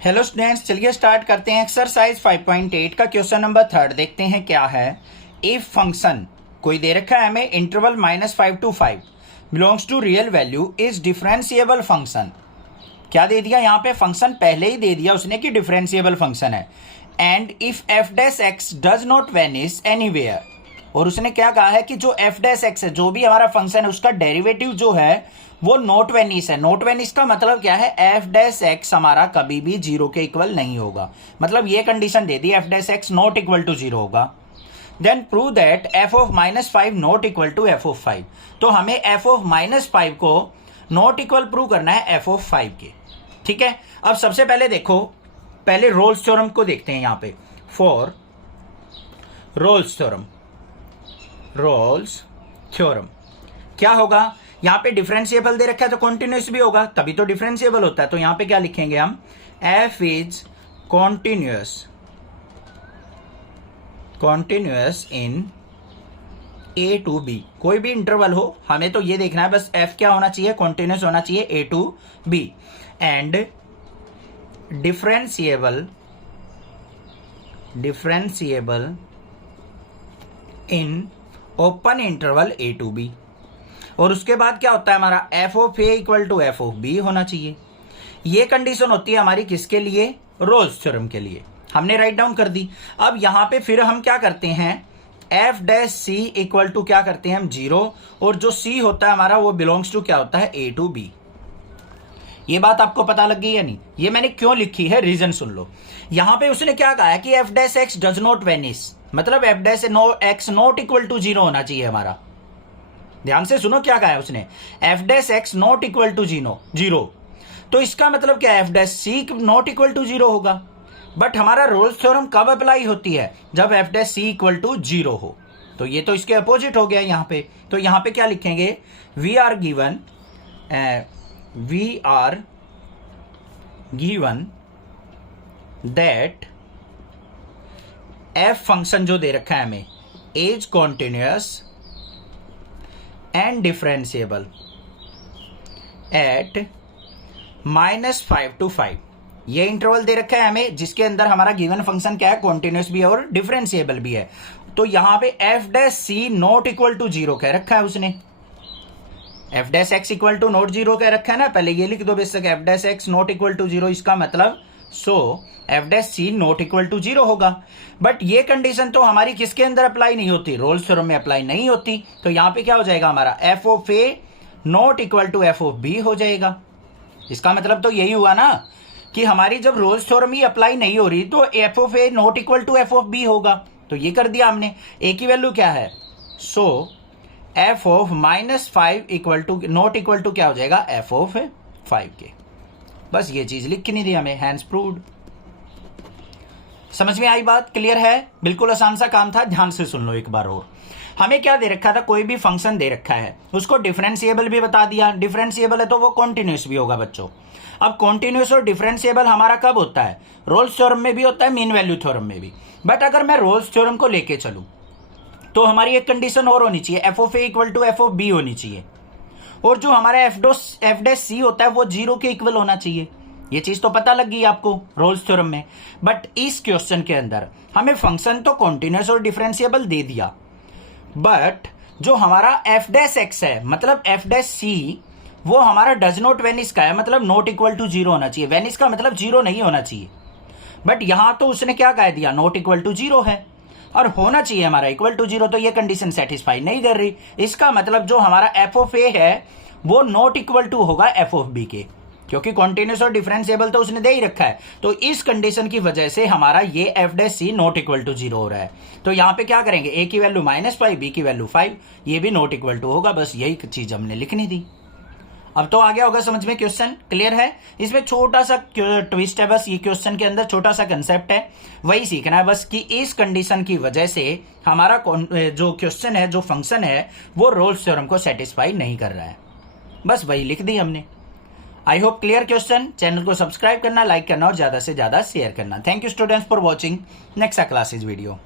Hello students, चलिए start करते हैं। एक्सरसाइज 5.8 का क्वेश्चन नंबर 3 देखते हैं क्या है। इफ फंक्शन कोई दे रखा है हमें interval -5 to 5 belongs to real value is differentiable function. क्या दे दिया यहाँ पे? फंक्शन पहले ही दे दिया उसने कि डिफरेंशिएबल फंक्शन है। And if F dash x does not vanish anywhere, और उसने क्या कहा है कि जो एफ डैश एक्स है, जो भी हमारा फंक्शन है, उसका डेरिवेटिव जो है वो नॉट वेनिश है। नॉट वेनिश का मतलब क्या है? एफ डैश एक्स हमारा कभी भी 0 के इक्वल नहीं होगा। मतलब ये कंडीशन दे दी, f dash x not equal to 0 होगा। Then prove that f of -5 not equal to f of 5। तो हमें एफ ऑफ -5 को नॉट इक्वल प्रूव करना है एफ ऑफ 5 के। ठीक है, अब सबसे पहले देखो, पहले रोल्स थ्योरम को देखते हैं। यहां पे फॉर रोल्स थ्योरम क्या होगा? यहां पे डिफरेंशिएबल दे रखा है तो कॉन्टिन्यूस भी होगा, तभी तो डिफरेंशिएबल होता है। तो यहां पे क्या लिखेंगे हम? F is continuous in a to b. कोई भी इंटरवल हो, हमें तो ये देखना है बस एफ क्या होना चाहिए? कॉन्टिन्यूस होना चाहिए a to b. And differentiable in open interval a to b. और उसके बाद क्या होता है हमारा? F of a equal to f of b होना चाहिए। ये कंडीशन होती है हमारी किसके लिए? रोल्स थ्योरम के लिए। हमने राइट डाउन कर दी। अब यहां पे फिर हम क्या करते हैं? F dash c equal to क्या करते हैं हम? 0। और जो सी होता है हमारा वो बिलोंग्स टू क्या होता है? ए टू बी। ये बात आपको पता लग गई या नहीं? ये मैंने क्यों लिखी है, रीजन सुन लो। यहां पे उसने क्या कहा है कि f dash x does not vanish, मतलब f dash x not equal to 0 होना चाहिए हमारा। ध्यान से सुनो क्या कहा है उसने, f dash x not equal to 0। तो इसका मतलब क्या है? F dash c not equal to 0 होगा। बट हमारा रोल्स थ्योरम कब अप्लाई होती है? जब f dash c equal to 0 हो। तो ये तो इसके अपोजिट हो गया यहां पे। तो यहां पे क्या लिखेंगे? We are given that f function जो दे रखा है हमें is continuous and differentiable at -5 to 5। ये इंटरवल दे रखा है हमें जिसके अंदर हमारा गिवन फंक्शन क्या है? कॉन्टिन्यूअस भी है और डिफरेंशिएबल भी है। तो यहां पे f dash c not equal to 0 कह रखा है उसने। F dash x equal to not 0 कह रखा है ना, पहले ये लिख दो बेशक, f dash x not equal to 0। इसका मतलब f dash c not equal to 0 होगा। बट ये कंडीशन तो हमारी किसके अंदर अप्लाई नहीं होती? रोल्स थ्योरम में अप्लाई नहीं होती। तो यहां पे क्या हो जाएगा हमारा? F of a not equal to f of b हो जाएगा। इसका मतलब तो यही हुआ ना कि हमारी जब रोल्स थ्योरम ही अप्लाई नहीं हो रही तो f of a not equal to f of b होगा। तो ये कर दिया हमने। ए की वैल्यू क्या है? F of -5 equal to not equal to क्या हो जाएगा? एफ ऑफ 5 के। बस ये चीज लिख के नहीं दी हमें, हैंड्स प्रूव्ड। समझ में आई बात? क्लियर है? बिल्कुल आसान सा काम था। ध्यान से सुन लो एक बार और। हमें क्या दे रखा था? कोई भी फंक्शन दे रखा है, उसको डिफरेंशिएबल भी बता दिया। डिफरेंशिएबल है तो वो कॉन्टिन्यूस भी होगा बच्चों। अब कॉन्टिन्यूस और डिफरेंशिएबल हमारा कब होता है? रोल्स थ्योरम में भी होता है, मीन वैल्यू थ्योरम में भी। बट अगर मैं रोल्स थ्योरम को लेके चलूं तो हमारी एक कंडीशन और होनी चाहिए, f of a equal to f of b होनी चाहिए। और जो हमारा एफ डैश सी होता है वो 0 के इक्वल होना चाहिए। ये चीज तो पता लग गई आपको रोल्स थ्योरम में। बट इस क्वेश्चन के अंदर हमें फंक्शन तो कॉन्टिन्यूस और डिफरेंशिएबल दे दिया, बट जो हमारा एफ डैश एक्स है, मतलब एफ डैश सी, वो हमारा डज नॉट वेनिश का है, मतलब नॉट इक्वल टू 0 होना चाहिए। वेनिश का मतलब 0 नहीं होना चाहिए। बट यहां तो उसने क्या कह दिया? नॉट इक्वल टू 0 है और होना चाहिए हमारा इक्वल टू 0। तो ये कंडीशन सेटिस्फाई नहीं कर रही। इसका मतलब जो हमारा एफ ऑफ ए है वो नॉट इक्वल टू होगा एफ ऑफ बी के, क्योंकि कॉन्टिन्यूस और डिफरेंशिएबल तो उसने दे ही रखा है। तो इस कंडीशन की वजह से हमारा ये f dash c not equal to 0 हो रहा है। तो यहां पे क्या करेंगे? ए की वैल्यू -5, बी की वैल्यू 5, ये भी नॉट इक्वल टू होगा। बस यही चीज हमने लिखनी थी। अब तो आ गया होगा समझ में? क्वेश्चन क्लियर है? इसमें छोटा सा ट्विस्ट है बस, ये क्वेश्चन के अंदर छोटा सा कंसेप्ट है, वही सीखना है बस कि इस कंडीशन की वजह से हमारा जो क्वेश्चन है, जो फंक्शन है, वो रोल्स थ्योरम को सेटिस्फाई नहीं कर रहा है। बस वही लिख दी हमने। I hope clear question. Channel को सब्सक्राइब करना, लाइक करना और ज्यादा से ज्यादा शेयर करना। Thank you students for watching next classes video.